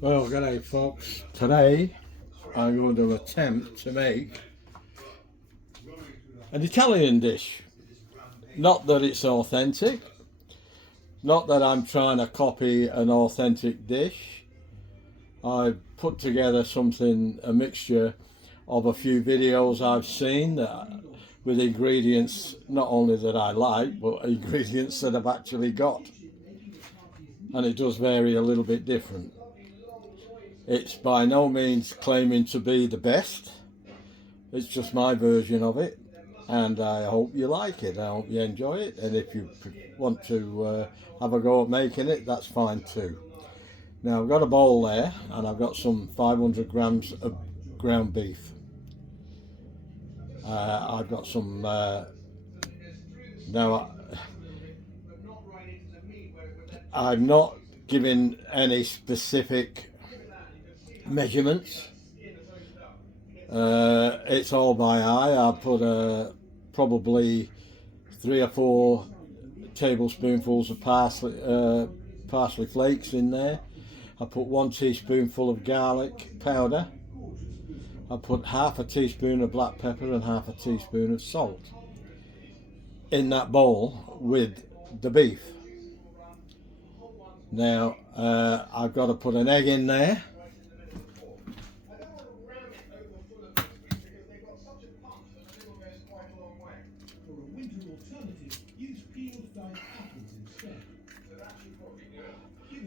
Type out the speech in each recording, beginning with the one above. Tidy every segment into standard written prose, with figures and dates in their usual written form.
Well, g'day folks. Today I'm going to attempt to make an Italian dish. Not that it's authentic, not that I'm trying to copy an authentic dish. I've put together something, a mixture of a few videos I've seen with ingredients not only that I like, but ingredients that I've actually got. And it does vary a little bit different. It's by no means claiming to be the best. It's just my version of it, and I hope you like it. I hope you enjoy it, and if you want to have a go at making it, that's fine too. Now I've got a bowl there, and I've got some 500 grams of ground beef. I've got some now I'm not giving any specific measurements. It's all by eye. I put probably 3 or 4 tablespoonfuls of parsley flakes in there. I put 1 teaspoonful of garlic powder. I put half a teaspoon of black pepper and half a teaspoon of salt in that bowl with the beef. Now I've got to put an egg in there.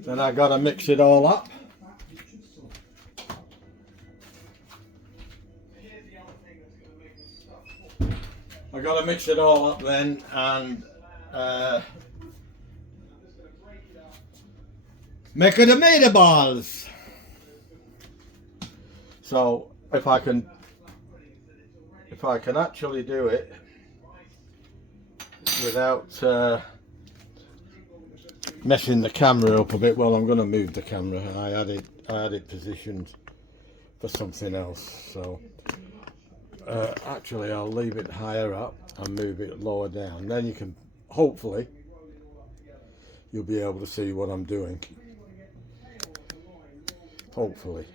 Then I got to mix it all up. I got to mix it all up then, and make it a meatballs. So if I can actually do it without messing the camera up a bit, well, I'm going to move the camera. I had it positioned for something else, so actually I'll leave it higher up and move it lower down. Then you can, hopefully you'll be able to see what I'm doing. Hopefully.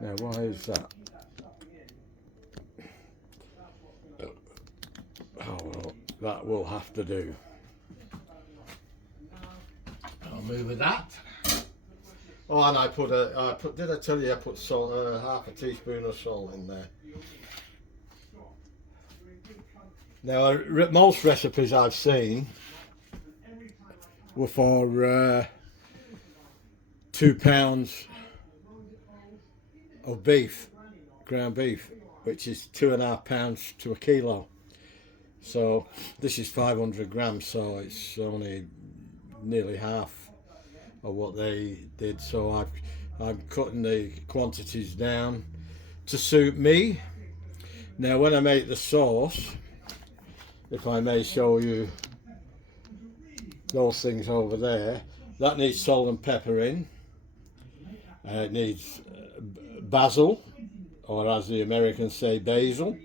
Now why is that? Oh well, that will have to do. I'll move with that. Oh, and I put did I tell you I put salt, half a teaspoon of salt in there. Now, most recipes I've seen were for 2 pounds of beef, ground beef, which is 2.5 pounds to a kilo. So this is 500 grams, so it's only nearly half of what they did. So I'm cutting the quantities down to suit me. Now when I make the sauce, if I may show you those things over there, that needs salt and pepper in. It needs basil, or as the Americans say, basil.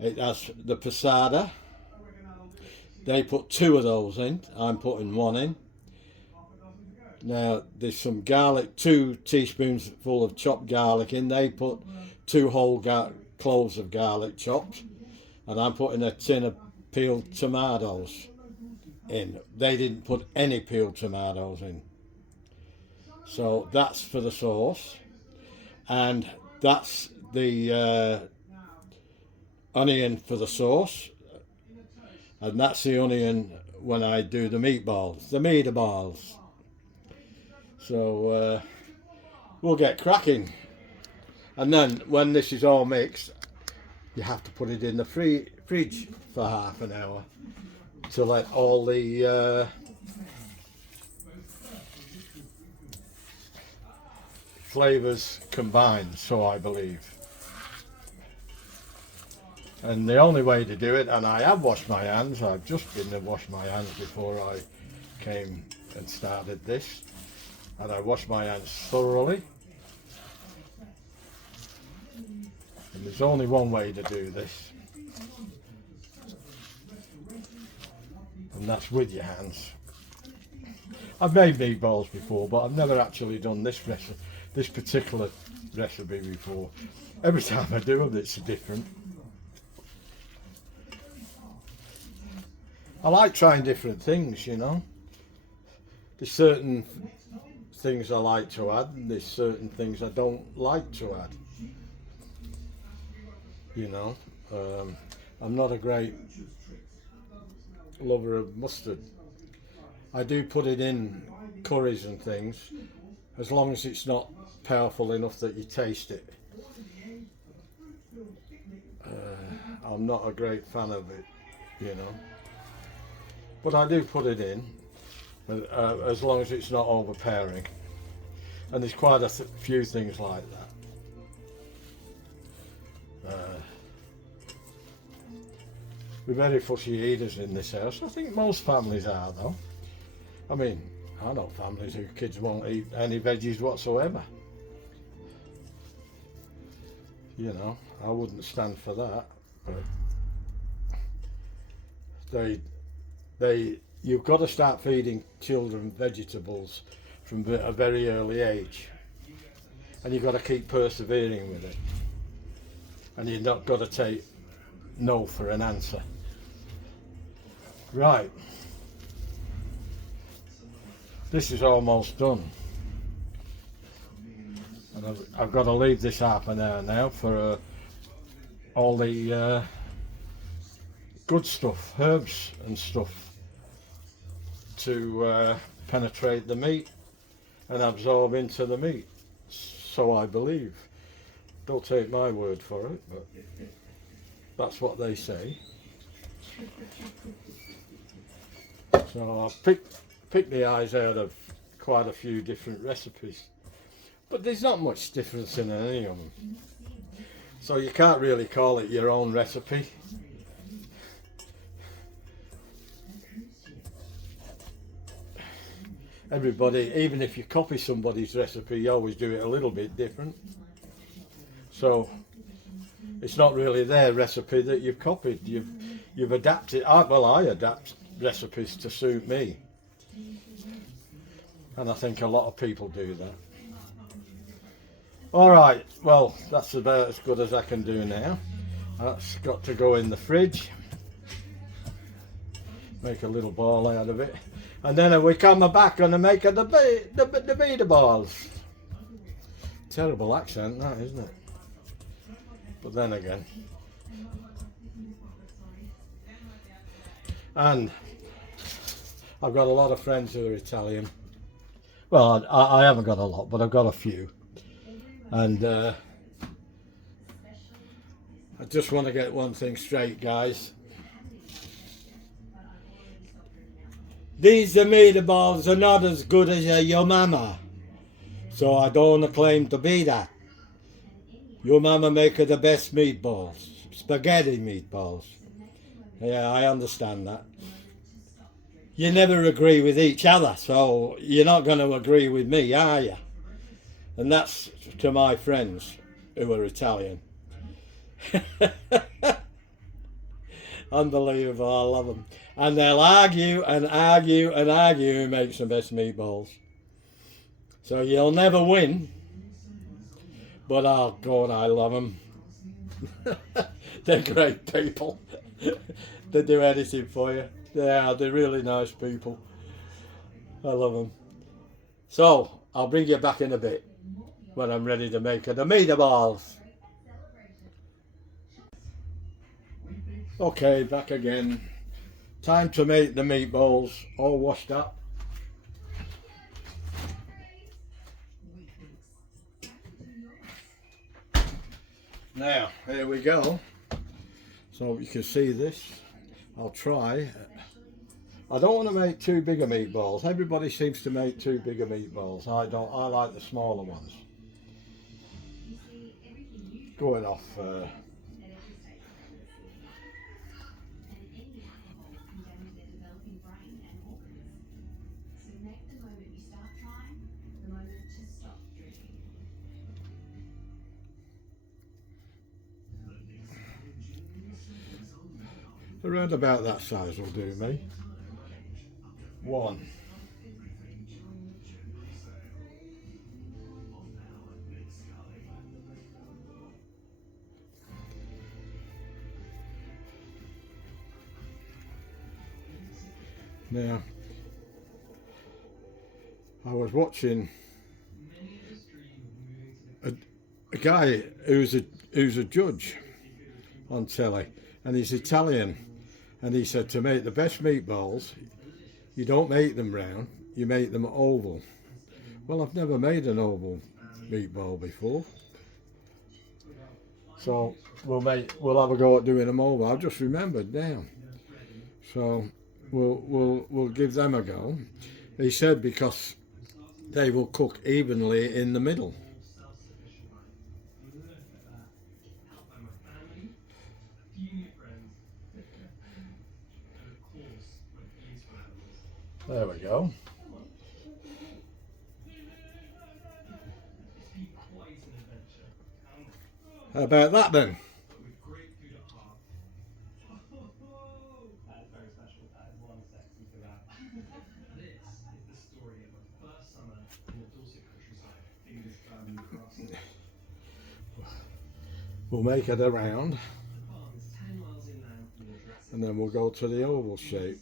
It has the passata. They put 2 of those in. I'm putting 1 in. Now there's some garlic, 2 teaspoons full of chopped garlic in. They put 2 whole cloves of garlic chopped, and I'm putting a tin of peeled tomatoes in. They didn't put any peeled tomatoes in. So that's for the sauce, and that's the onion for the sauce, and that's the onion when I do the meatballs, the meatballs. So we'll get cracking, and then when this is all mixed, you have to put it in the fridge for half an hour to let all the flavours combine, so I believe. And the only way to do it, and I have washed my hands, I've just been to wash my hands before I came and started this, and I washed my hands thoroughly. And there's only one way to do this, and that's with your hands. I've made meatballs before, but I've never actually done this particular recipe before. Every time I do them, it's different. I like trying different things, you know. There's certain things I like to add, and there's certain things I don't like to add. You know, I'm not a great lover of mustard. I do put it in curries and things, as long as it's not powerful enough that you taste it. I'm not a great fan of it, you know. But I do put it in, as long as it's not overpowering. And there's quite a few things like that. We're very fussy eaters in this house. I think most families are, though. I mean, I know families whose kids won't eat any veggies whatsoever. You know, I wouldn't stand for that. But you've got to start feeding children vegetables from a very early age, and you've got to keep persevering with it, and you've not got to take no for an answer. Right, this is almost done, and I've got to leave this half an hour now for all the good stuff, herbs and stuff, to penetrate the meat and absorb into the meat. So I believe. Don't take my word for it, but that's what they say. So I've picked the eyes out of quite a few different recipes, but there's not much difference in any of them. So you can't really call it your own recipe. Everybody, even if you copy somebody's recipe, you always do it a little bit different. So it's not really their recipe that you've copied. You've adapted. I adapt recipes to suit me, and I think a lot of people do that. All right, well, that's about as good as I can do now. That's got to go in the fridge. Make a little ball out of it. And then we come back and make the meatballs. Terrible accent, that, isn't it? But then again. And I've got a lot of friends who are Italian. Well, I haven't got a lot, but I've got a few. And I just want to get one thing straight, guys. These meatballs are not as good as your mama, so I don't claim to be that. Your mama make the best meatballs, spaghetti meatballs. Yeah, I understand that. You never agree with each other, so you're not going to agree with me, are you? And that's to my friends who are Italian. Unbelievable, I love them. And they'll argue and argue and argue who makes the best meatballs. So you'll never win. But oh God, I love them. They're great people. They do anything for you. They're really nice people. I love them. So I'll bring you back in a bit when I'm ready to make the meatballs. Okay, back again. Time to make the meatballs, all washed up. Now, here we go. So you can see this. I'll try. I don't want to make too big of meatballs. Everybody seems to make too big of meatballs. I don't. I like the smaller ones. Going off. Around about that size will do me. One. Now, I was watching a guy who's a judge on telly, and he's Italian, and he said to make the best meatballs, you don't make them round, you make them oval. Well, I've never made an oval meatball before, so we'll have a go at doing them oval. I've just remembered now, so we'll give them a go. He said because they will cook evenly in the middle. There we go. How about that then? We'll make it around, and then we'll go to the oval shape.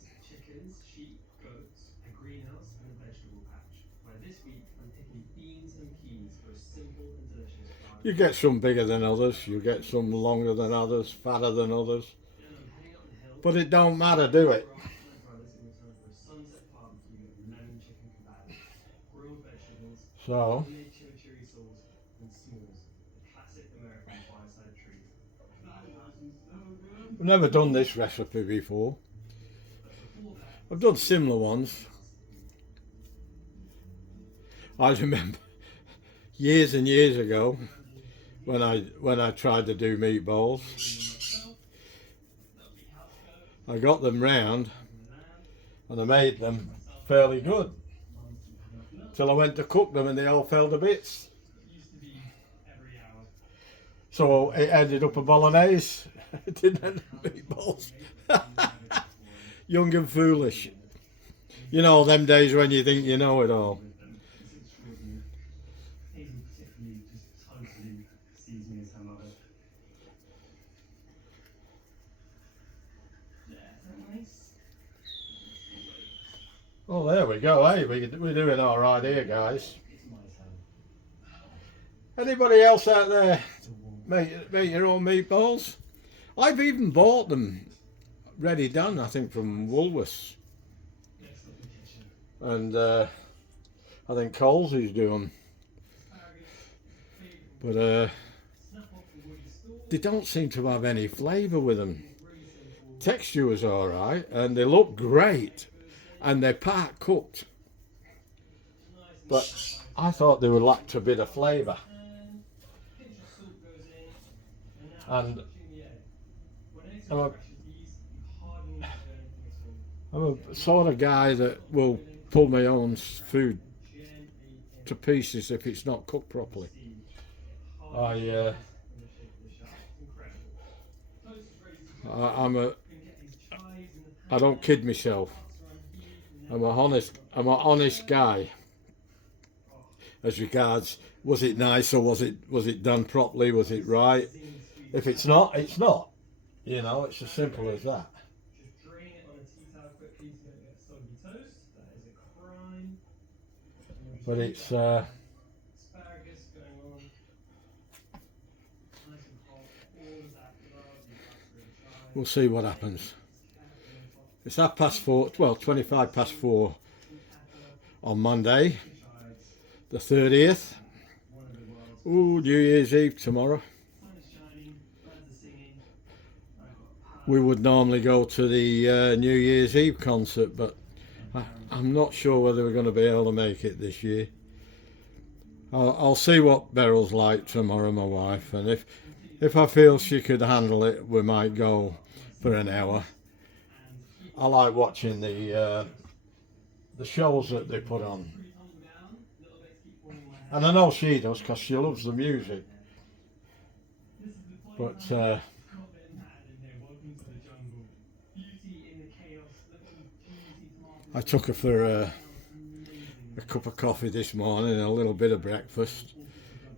You get some bigger than others, you get some longer than others, fatter than others, but it don't matter, do it? So, I've never done this recipe before. I've done similar ones. I remember years and years ago when I tried to do meatballs. I got them round and I made them fairly good till I went to cook them and they all fell to bits. So it ended up a bolognese. It didn't end up meatballs. Young and foolish. You know, them days when you think you know it all. Oh, there we go, hey, we're doing all right here, guys. Anybody else out there make your own meatballs? I've even bought them ready done, I think, from Woolworths. And I think Coles is doing. But they don't seem to have any flavour with them. Texture was alright, and they look great. And they're part cooked, but I thought they would lack a bit of flavour. And I'm a sort of guy that will pull my own food to pieces if it's not cooked properly. I don't kid myself. I'm an honest guy as regards was it nice or was it done properly, was it right? If it's not, it's not. You know, it's as simple as that. But it's we'll see what happens. It's 4:30, well, 25 past 4 on Monday, the 30th. Ooh, New Year's Eve tomorrow. We would normally go to the New Year's Eve concert, but I'm not sure whether we're going to be able to make it this year. I'll see what Beryl's like tomorrow, my wife, and if I feel she could handle it, we might go for an hour. I like watching the shows that they put on, and I know she does because she loves the music. But I took her for a cup of coffee this morning and a little bit of breakfast.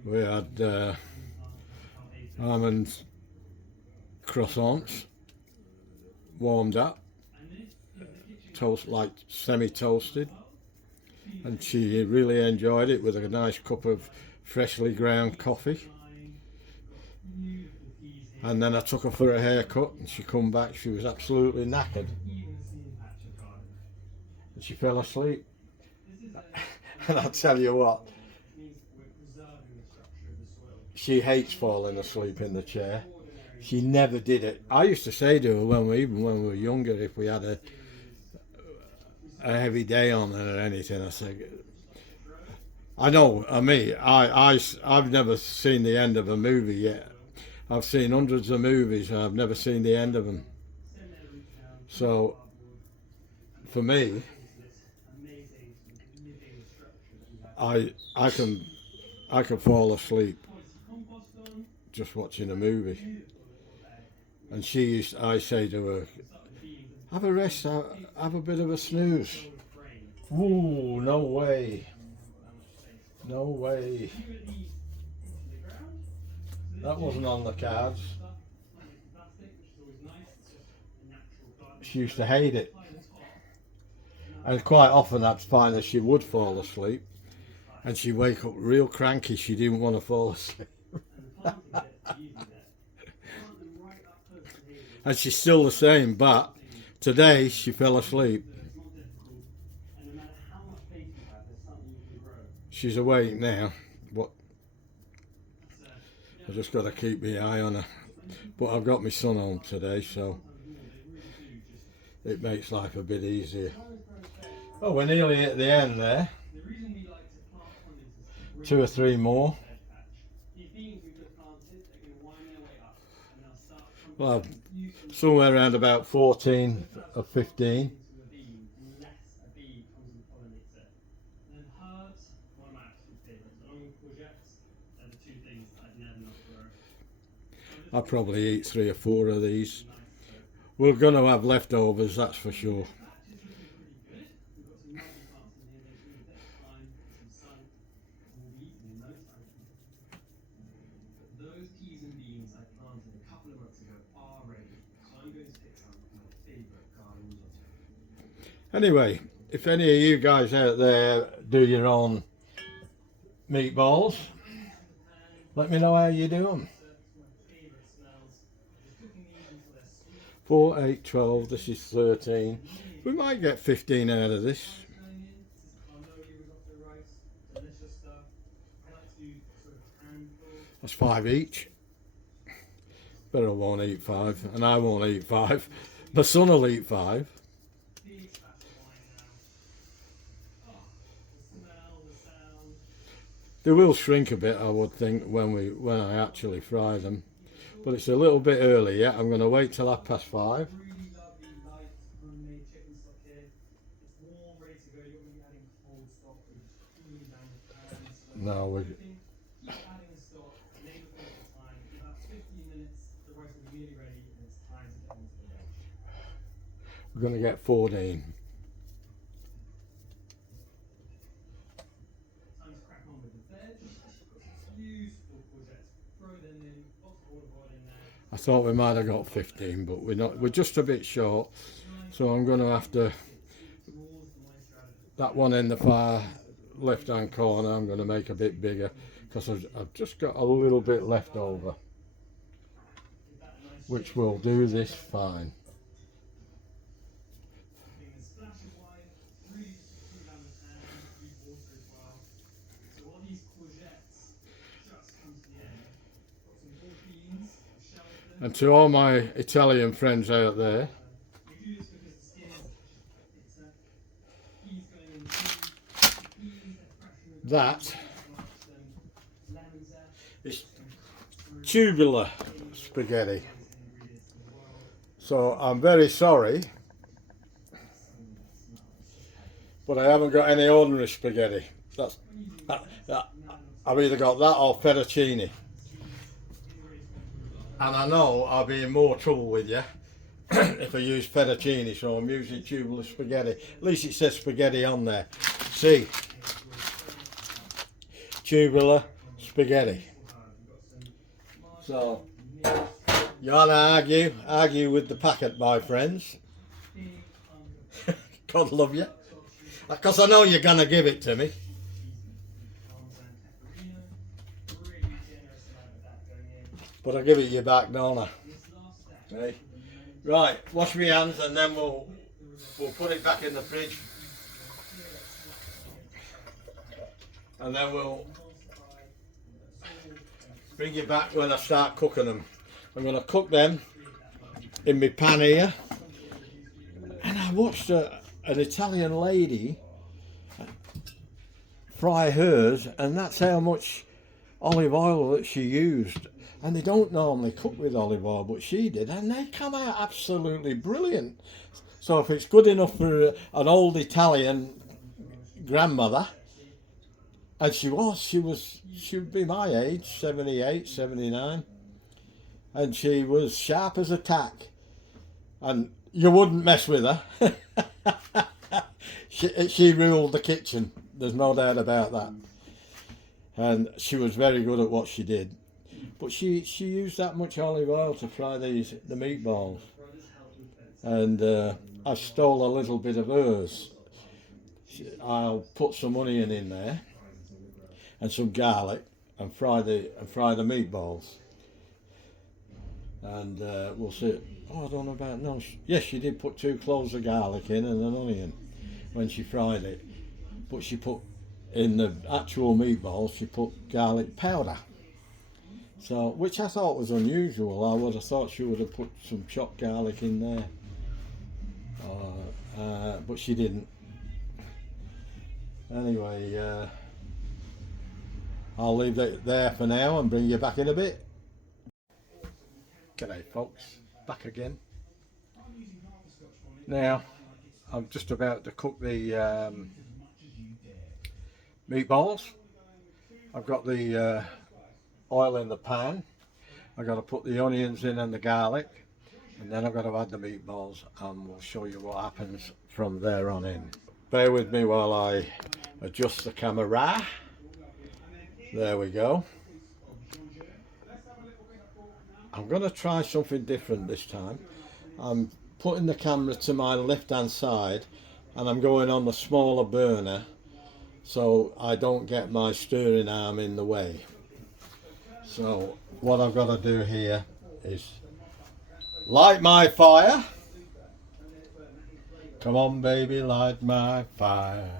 We had almond croissants, warmed up, toast, like semi-toasted, and she really enjoyed it with a nice cup of freshly ground coffee. And then I took her for a haircut, and she come back. She was absolutely knackered, and she fell asleep. And I'll tell you what, she hates falling asleep in the chair. She never did it. I used to say to her even when we were younger, if we had a heavy day on or anything, I said, I know, I've never seen the end of a movie yet. I've seen hundreds of movies and I've never seen the end of them. So, for me, I can fall asleep just watching a movie. And I say to her, have a rest, have a bit of a snooze. Ooh, no way. No way. That wasn't on the cards. She used to hate it. And quite often I'd find that she would fall asleep and she'd wake up real cranky. She didn't want to fall asleep. And she's still the same, but today she fell asleep. She's awake now, but I just got to keep my eye on her. But I've got my son home today, so it makes life a bit easier. Oh, we're nearly at the end there. 2 or 3 more. Well, somewhere around about 14 or 15. I'll probably eat 3 or 4 of these. We're going to have leftovers, that's for sure. Those peas and beans I planted a couple of months ago are ready, so I'm going to pick some of my favourite garden risotto. Anyway, if any of you guys out there do your own meatballs, let me know how you do them. 4, 8, 12, this is 13. We might get 15 out of this. That's 5 each. Better I won't eat 5, and I won't eat 5. My son will eat 5. They will shrink a bit, I would think, when I actually fry them. But it's a little bit early yet. I'm going to wait till 5:30. No, we're going to get 14. I thought we might have got 15, but we're not. We're just a bit short, so I'm going to have to. That one in the far left-hand corner, I'm going to make a bit bigger because I've just got a little bit left over, which will do this fine. And to all my Italian friends out there, that is tubular spaghetti. So I'm very sorry, but I haven't got any ordinary spaghetti. I've either got that or fettuccine. And I know I'll be in more trouble with you if I use fettuccine, so I'm using tubular spaghetti. At least it says spaghetti on there. See? Tubular spaghetti. So, you want to argue with the packet, my friends. God love you. Because I know you're going to give it to me. But I give it you back, don't I? Hey. Right, wash my hands and then we'll put it back in the fridge. And then we'll bring you back when I start cooking them. I'm going to cook them in my pan here. And I watched an Italian lady fry hers, and that's how much olive oil that she used. And they don't normally cook with olive oil, but she did, and they come out absolutely brilliant. So if it's good enough for an old Italian grandmother, and she would be my age, 78, 79, and she was sharp as a tack, and you wouldn't mess with her. She ruled the kitchen, there's no doubt about that. And she was very good at what she did. But she used that much olive oil to fry the meatballs. And I stole a little bit of hers. I'll put some onion in there and some garlic and fry the meatballs. And we'll see. Oh, I don't know about no. Yes, she did put 2 cloves of garlic in and an onion when she fried it. But she put in the actual meatballs, she put garlic powder. So, which I thought was unusual. I would have thought she would have put some chopped garlic in there, but she didn't. Anyway, I'll leave it there for now and bring you back in a bit. G'day folks, back again. Now, I'm just about to cook the meatballs. I've got the oil in the pan. I've got to put the onions in and the garlic, and then I've got to add the meatballs, and we'll show you what happens from there on in. Bear with me while I adjust the camera. There we go. I'm going to try something different this time. I'm putting the camera to my left hand side and I'm going on the smaller burner so I don't get my stirring arm in the way. So what I've got to do here is light my fire. Come on baby, light my fire.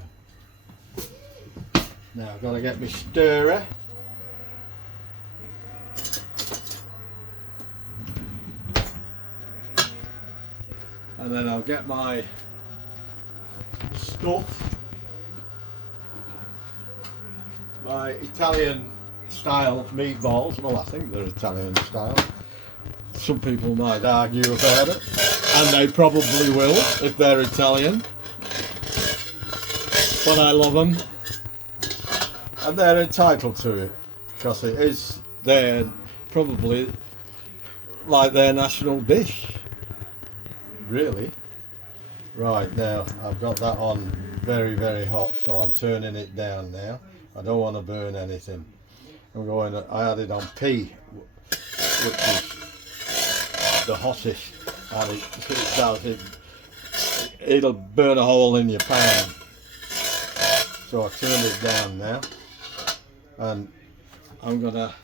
Now I've got to get my stirrer. And then I'll get my stuff, my Italian style meatballs. Well, I think they're Italian style. Some people might argue about it, and they probably will if they're Italian. But I love them, and they're entitled to it because it is probably like their national dish. Really. Right, now I've got that on very, very hot, so I'm turning it down now. I don't want to burn anything. I had it on P, which is the hottest, and it'll burn a hole in your pan. So I turned it down now, and I'm gonna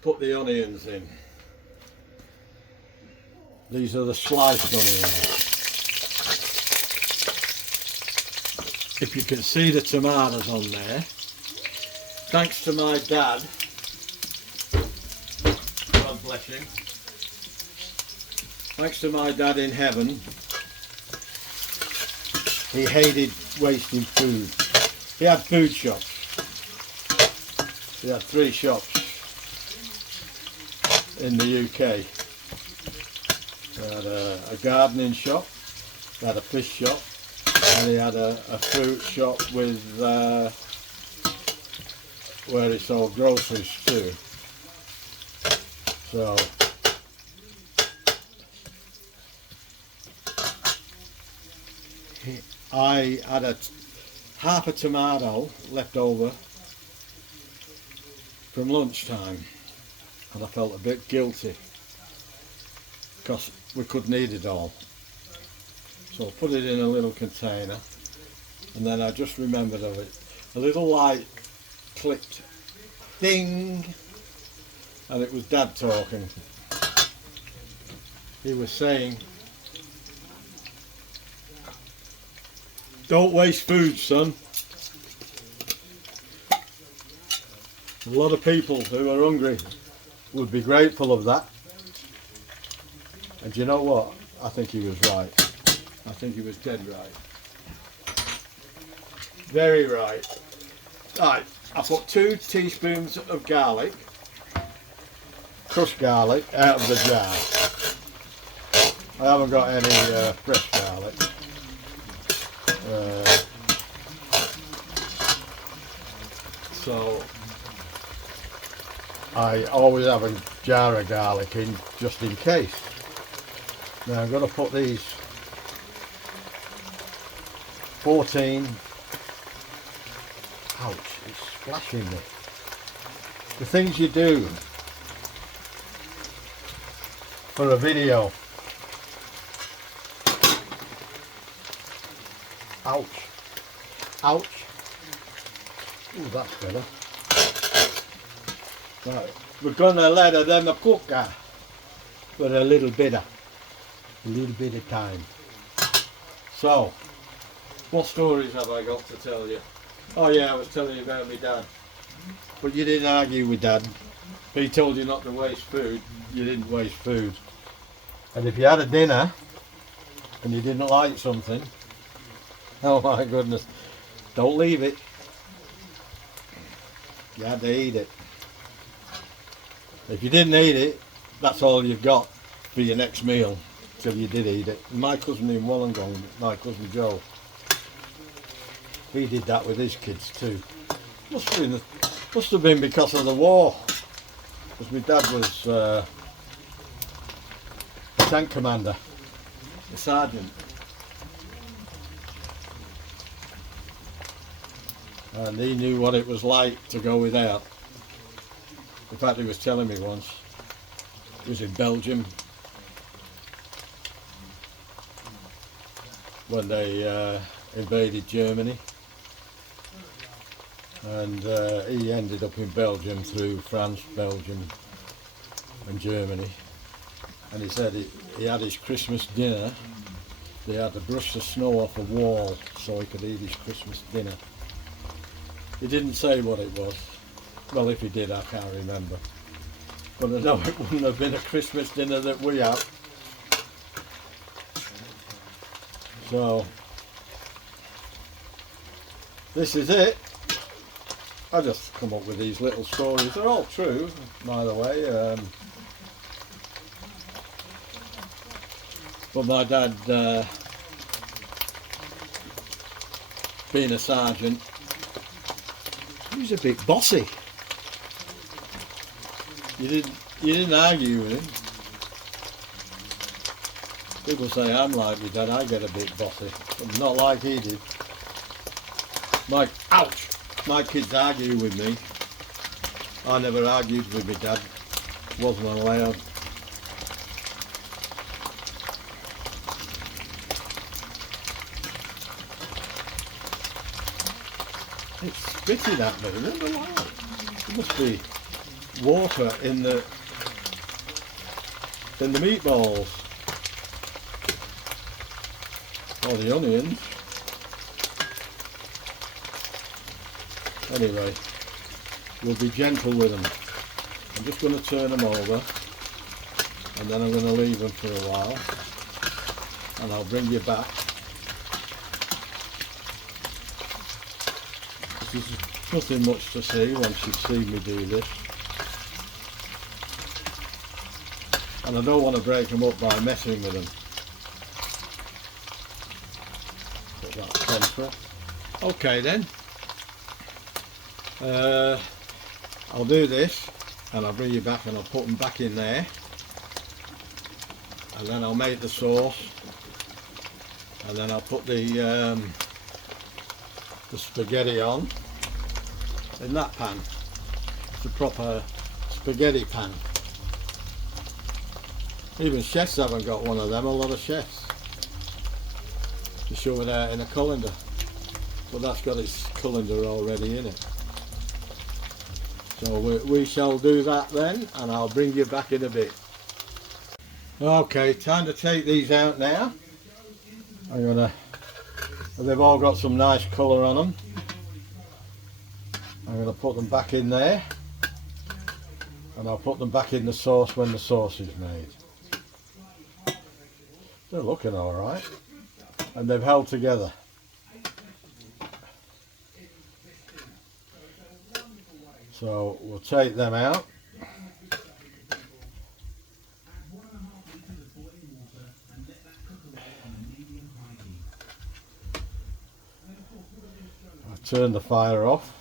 put the onions in. These are the sliced onions. If you can see the tomatoes on there, thanks to my dad, God bless him, thanks to my dad in heaven, he hated wasting food. He had food shops. He had 3 shops in the UK. He had a gardening shop, he had a fish shop, and he had a fruit shop with where he sold groceries too. So I had half a tomato left over from lunchtime, and I felt a bit guilty because we couldn't eat it all. So I put it in a little container, and then I just remembered of it. A little light clicked, ding, and it was Dad talking. He was saying, "Don't waste food, son." A lot of people who are hungry would be grateful of that. And you know what? I think he was right. I think he was dead right. Very right. Right, I put 2 teaspoons of garlic, crushed garlic, out of the jar. I haven't got any fresh garlic. So I always have a jar of garlic in just in case. Now I'm going to put these 14, ouch, it's splashing me. The things you do for a video. Ouch, ouch. Ooh, that's better. Right, we're going to let her then cook that for a little bit of time. So, what stories have I got to tell you? Oh yeah, I was telling you about my dad. But you didn't argue with Dad. He told you not to waste food. You didn't waste food. And if you had a dinner and you didn't like something, oh my goodness, don't leave it. You had to eat it. If you didn't eat it, that's all you've got for your next meal till you did eat it. My cousin in Wollongong, my cousin Joe, he did that with his kids too. Must have been because of the war. Because my dad was a tank commander, a sergeant. And he knew what it was like to go without. In fact, he was telling me once, he was in Belgium when they invaded Germany, and he ended up in Belgium through France, Belgium and Germany. And he said he had his Christmas dinner, they had to brush the snow off a wall so he could eat his Christmas dinner. He didn't say what it was. Well, if he did, I can't remember. But I know it wouldn't have been a Christmas dinner that we had. So, this is it. I just come up with these little stories. They're all true, by the way. But my dad, being a sergeant, he was a bit bossy. You didn't argue with him. People say I'm like my dad, I get a bit bossy. But not like he did. Ouch! My kids argue with me. I never argued with my dad. Wasn't allowed. It's spitting at me. I wonder why. There must be water in the meatballs or the onions. Anyway, we'll be gentle with them. I'm just going to turn them over, and then I'm going to leave them for a while, and I'll bring you back. There's nothing much to see once you've seen me do this. And I don't want to break them up by messing with them. Put that centre. Okay then. I'll do this and I'll bring you back and I'll put them back in there. And then I'll make the sauce. And then I'll put the spaghetti on in that pan. It's a proper spaghetti pan. Even chefs haven't got one of them, a lot of chefs. To show it out in a colander. But that's got its colander already in it. So we shall do that then, and I'll bring you back in a bit. Okay, time to take these out now. They've all got some nice colour on them. I'm going to put them back in there, and I'll put them back in the sauce when the sauce is made. They're looking alright, and they've held together. So we'll take them out. I'll turn the fire off.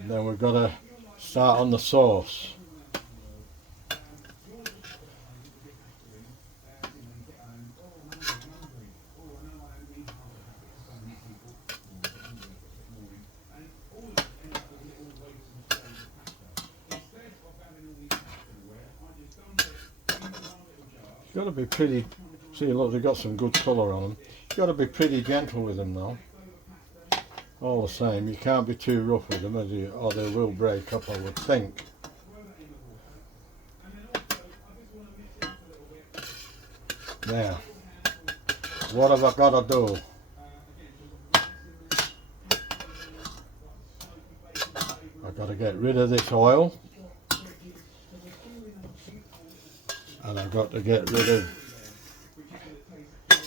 And then we've got to start on the sauce. It's got to be pretty, see look, they've got some good colour on them. You've got to be pretty gentle with them though. All the same, you can't be too rough with them or they will break up, I would think. Now, what have I got to do? I've got to get rid of this oil. And I've got to get rid of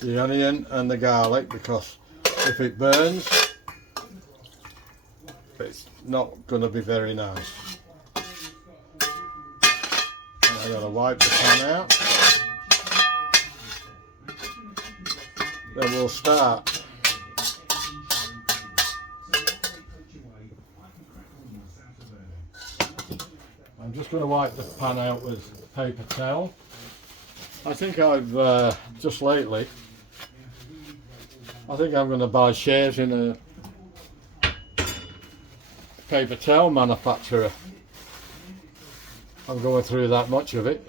the onion and the garlic, because if it burns, it's not going to be very nice. And I've got to wipe the pan out. Then we'll start. I'm just going to wipe the pan out with a paper towel. I think I've just lately, I think I'm going to buy shares in a paper towel manufacturer. I'm going through that much of it.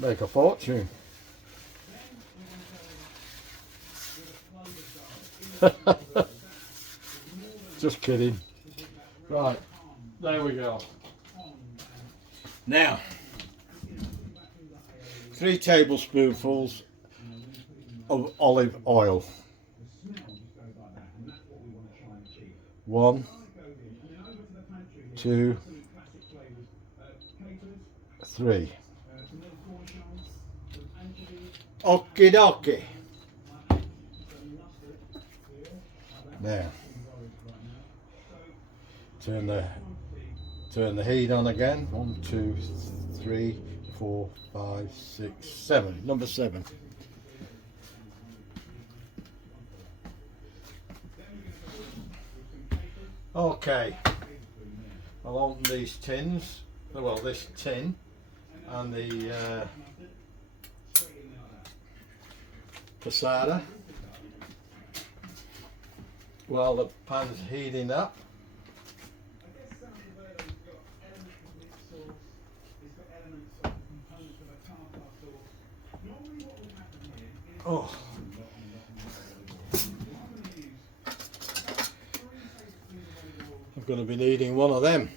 Make a fortune. Just kidding. Right, there we go. Now, 3 tablespoonfuls of olive oil. 1, 2, 3. Okie dokie. Now, turn the heat on again. 1, 2, 3, 4, 5, 6, 7. Number 7. Okay, I'll open these tins, well this tin and the passata while the pan's heating up. Oh. I'm going to be needing one of them.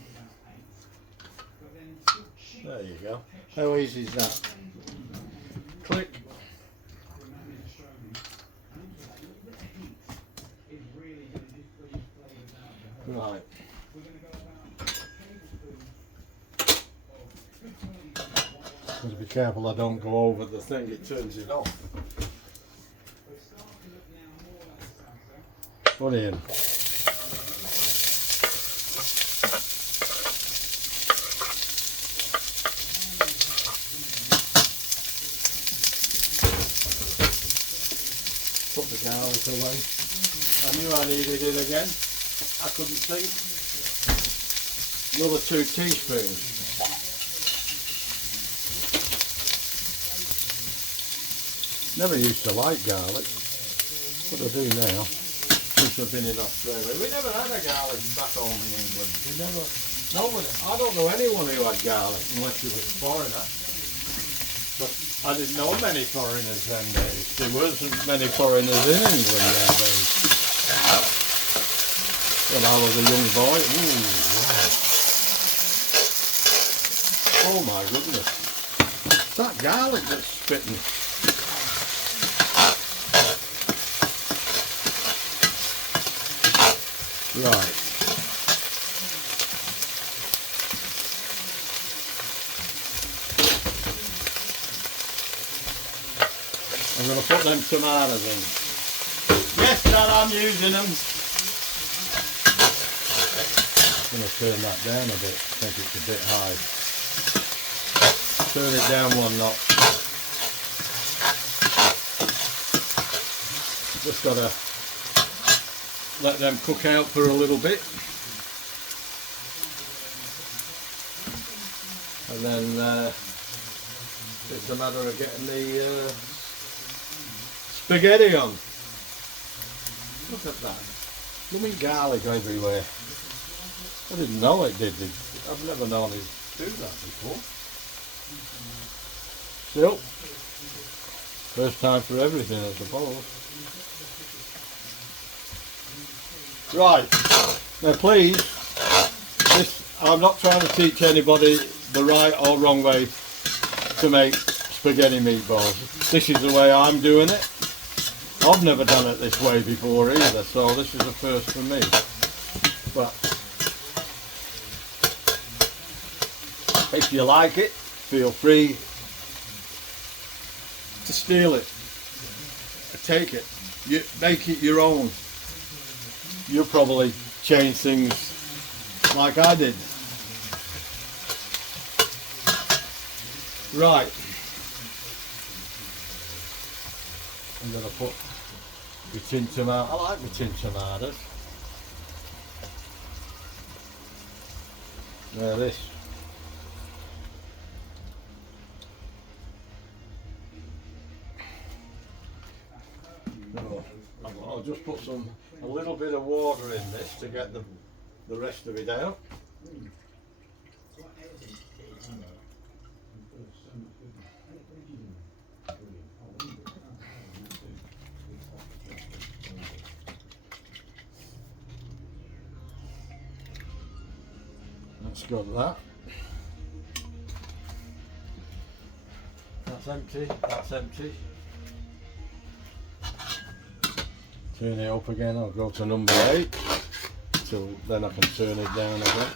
There you go. How easy is that? Click. Right. Got to be careful I don't go over the thing, it turns it off. Put in. Put the garlic away. I knew I needed it again. I couldn't think. Another 2 teaspoons. Never used to like garlic, but I do now since I've been in Australia. We never had a garlic back home in England. We never. No one. I don't know anyone who had garlic unless you was a foreigner. But I didn't know many foreigners then days. There wasn't many foreigners in England then days. When I was a young boy. Ooh, wow. Oh my goodness. It's that garlic that's spitting. Right. I'm going to put them tomatoes in. Yes, Dad, I'm using them. I'm going to turn that down a bit. I think it's a bit high. Turn it down one notch. Just got to let them cook out for a little bit. And then it's a matter of getting the spaghetti on. Look at that. Blooming garlic everywhere. I didn't know it did. I've never known it do that before. Still, first time for everything, I suppose. Right. Now please, I'm not trying to teach anybody the right or wrong way to make spaghetti meatballs. This is the way I'm doing it. I've never done it this way before either, so this is a first for me. But if you like it, feel free to steal it, take it, you make it your own. You'll probably change things like I did. Right. I'm going to put my tin tomato. I like my tin tomatoes. Now this. No, I'll just put a little bit of water in this to get the rest of it out. That's got that. That's empty, that's empty. Turn it up again, I'll go to number 8, till then I can turn it down again.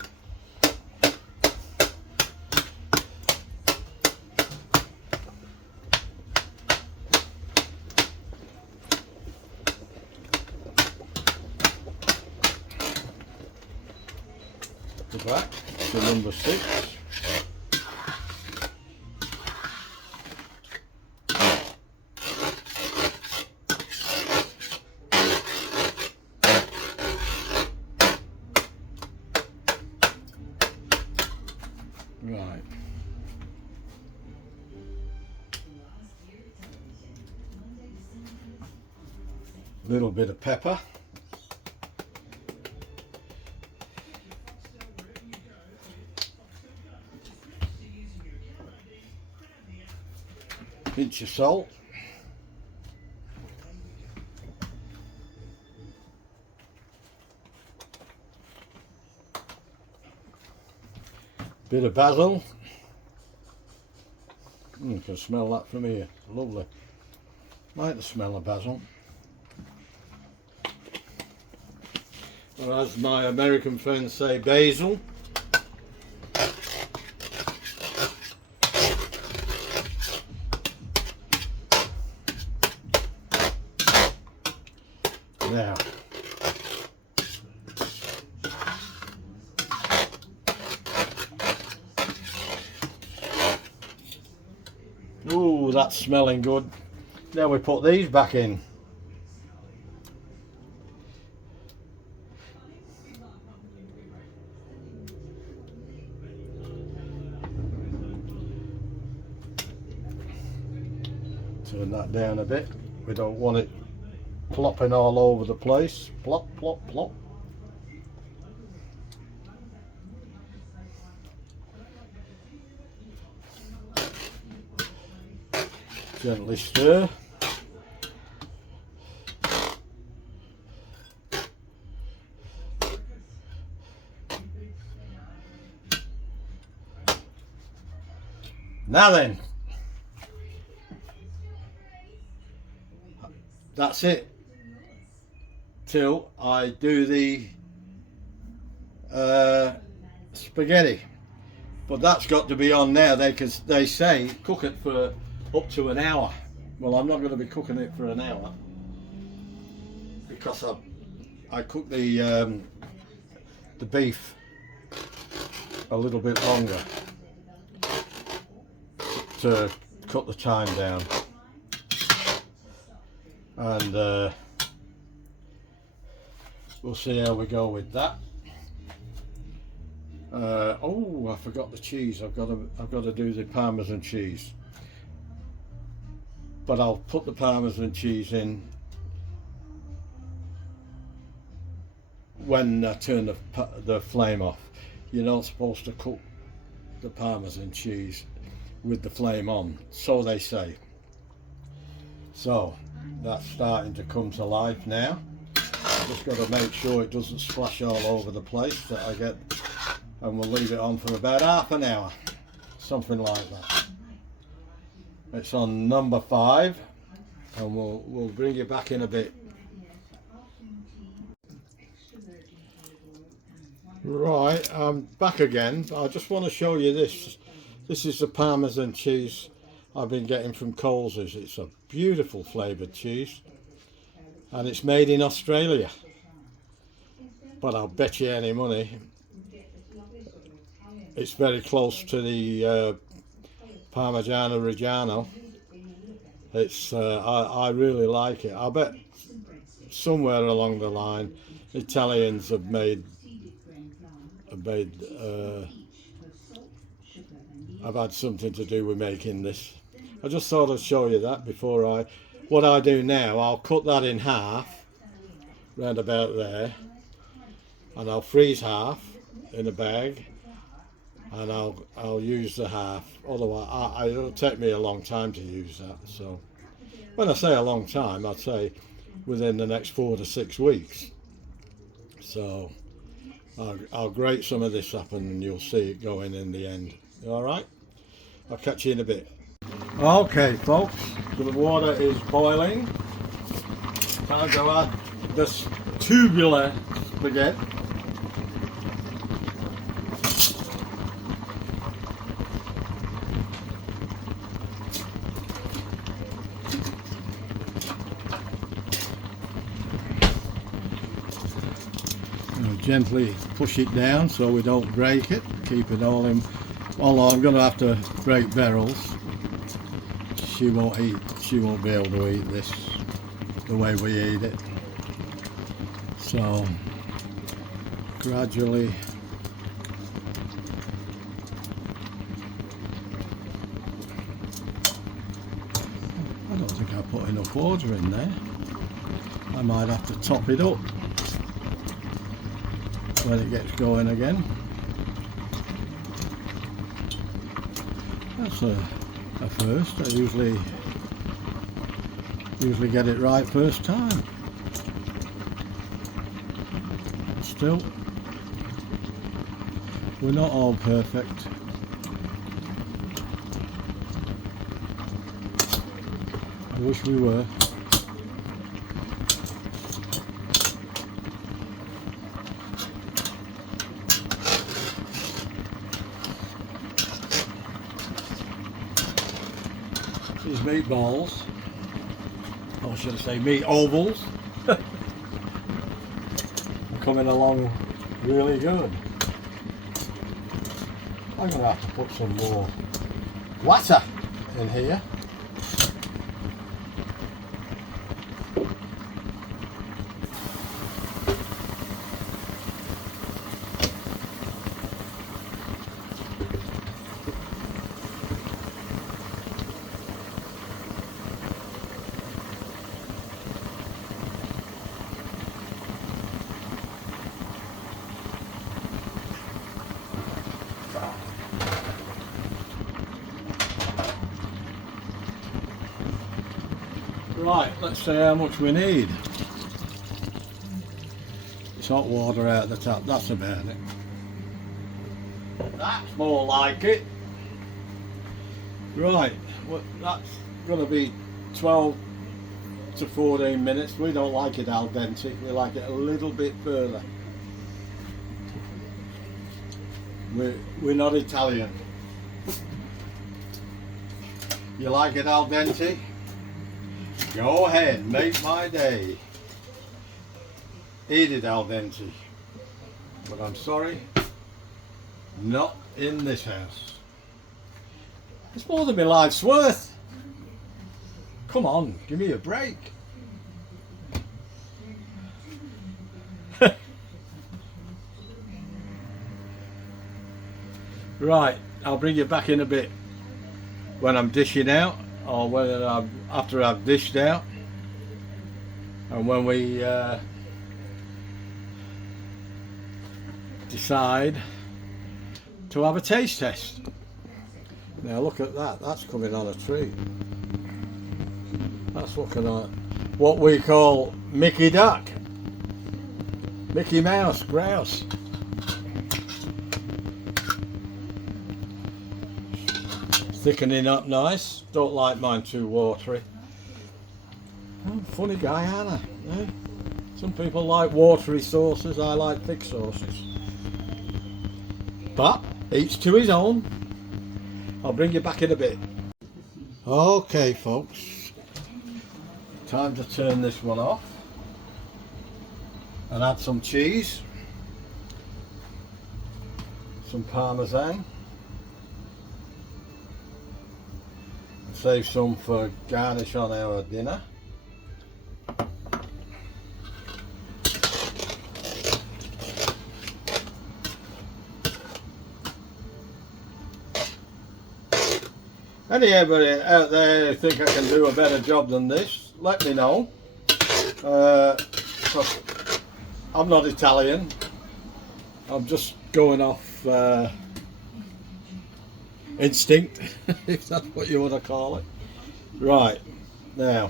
Go back to number 6. Right. Little bit of pepper. Pinch of salt. Bit of basil. You can smell that from here. Lovely. Like the smell of basil. Or as my American friends say, basil. Now, ooh, that's smelling good. Now we put these back in. Turn that down a bit. We don't want it plopping all over the place. Plop, plop, plop. Gently stir. Now then, that's it till I do the spaghetti. But that's got to be on now, because they say cook it for up to an hour. Well, I'm not going to be cooking it for an hour because I cook the beef a little bit longer to cut the time down. And we'll see how we go with that. Oh, I forgot the cheese. I've got to do the Parmesan cheese. But I'll put the Parmesan cheese in when I turn the flame off. You're not supposed to cook the Parmesan cheese with the flame on, so they say. So that's starting to come to life now. Just got to make sure it doesn't splash all over the place that I get, and we'll leave it on for about half an hour, something like that. It's on number 5, and we'll bring you back in a bit. Right, I'm back again. I just want to show you this. This is the Parmesan cheese I've been getting from Coles's. It's a beautiful flavoured cheese, and it's made in Australia. But I'll bet you any money it's very close to the Parmigiano Reggiano. It's I really like it. I bet somewhere along the line Italians have I've had something to do with making this. I just thought I'd show you that before what I do now, I'll cut that in half round about there, and I'll freeze half in a bag, and I'll use the half. Otherwise it'll take me a long time to use that. So when I say a long time, I'd say within the next 4 to 6 weeks. So I'll grate some of this up and you'll see it going in the end. Alright, I'll catch you in a bit. Okay folks, the water is boiling. Time to add this tubular spaghetti. Gently push it down so we don't break it. Keep it all in. Although I'm going to have to break Beryl's. She won't be able to eat this the way we eat it. So gradually I don't think I put enough water in there. I might have to top it up when it gets going again. That's a first. I usually get it right first time. Still, we're not all perfect. I wish we were. These meatballs, or should I say meat ovals, are coming along really good. I'm going to have to put some more water in here. Right, let's see how much we need. It's hot water out the tap, that's about it. That's more like it. Right, well, that's going to be 12 to 14 minutes. We don't like it al dente, we like it a little bit further. We're not Italian. You like it al dente? Go ahead, make my day. Eat it al dente. But I'm sorry, not in this house. It's more than my life's worth. Come on, give me a break. Right, I'll bring you back in a bit when I'm dishing out, or after I've dished out, and when we decide to have a taste test. Now look at that, that's coming on a tree. That's looking like what we call Mickey Duck, Mickey Mouse, grouse. Thickening up nice, don't like mine too watery. Oh, funny Guyana, eh? Some people like watery sauces, I like thick sauces. But each to his own. I'll bring you back in a bit. Okay folks, time to turn this one off and add some cheese, some parmesan, and save some for garnish on our dinner. Anybody out there who think I can do a better job than this, let me know. I'm not Italian, I'm just going off instinct, if that's what you want to call it. Right, now,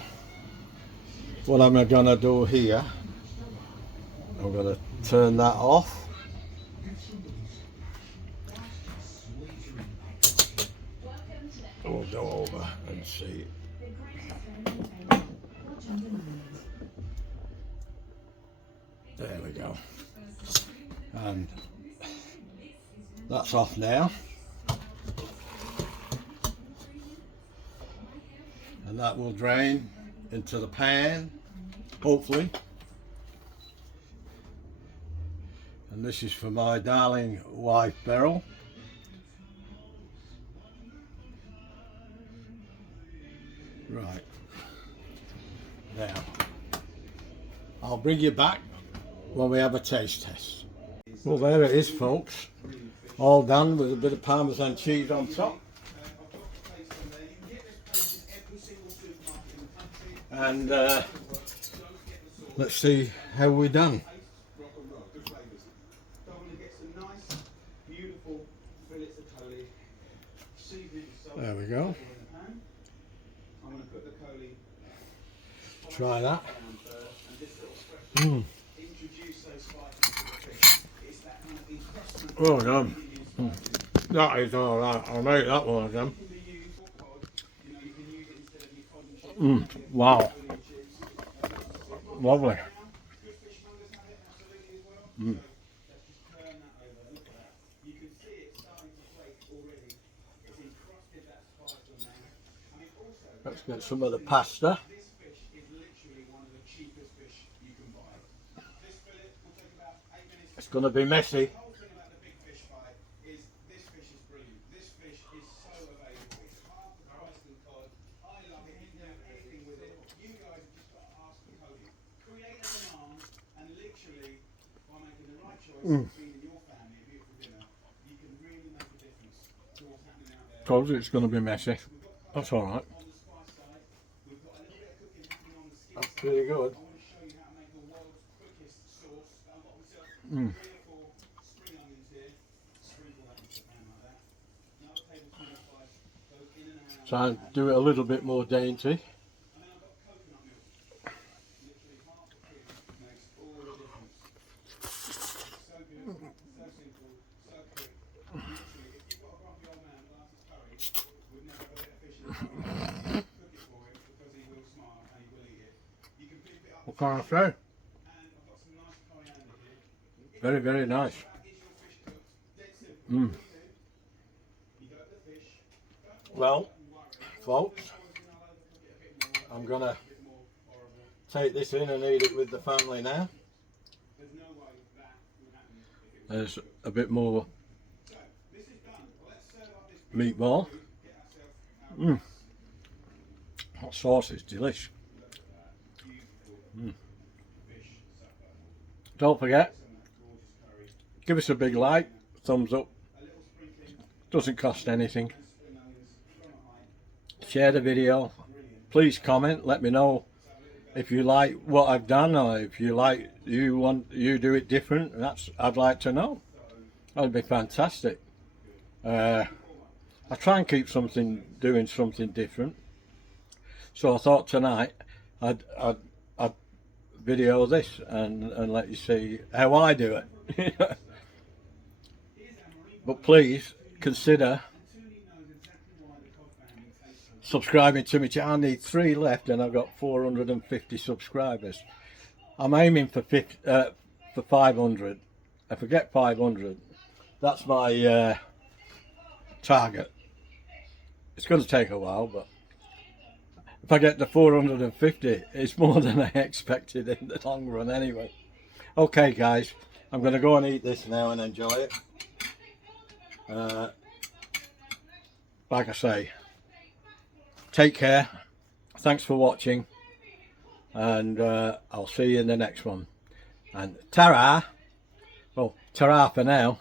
what am I going to do here? I'm going to turn that off. We'll go over and see. There we go. And that's off now. And that will drain into the pan, hopefully. And this is for my darling wife Beryl. Right, now I'll bring you back when we have a taste test. Well, there it is folks, all done with a bit of Parmesan cheese on top. And let's see how we're done. There we go. Try that. Oh, yum. That is alright. I'll make that one again. Wow. Lovely. Let's get some of the pasta. It's going to be messy. Told you it's going to be messy. That's all right. That's pretty good. Try and do it a little bit more dainty. What can I say? Very, very nice. Well, folks, I'm gonna take this in and eat it with the family now. There's a bit more meatball. That sauce is delish. Don't forget, give us a big like, thumbs up. Doesn't cost anything. Share the video. Please comment. Let me know if you like what I've done, or if you like you do it different. I'd like to know. That'd be fantastic. I try and keep doing something different. So I thought tonight I'd video this and let you see how I do it. But please consider subscribing to me channel. I need 3 left and I've got 450 subscribers. I'm aiming for 500. If I get 500, that's my target. It's going to take a while, but if I get to 450, it's more than I expected in the long run anyway. Okay guys, I'm going to go and eat this now and enjoy it. Like I say, take care, thanks for watching, and I'll see you in the next one. And ta-ra! Well, ta-ra for now.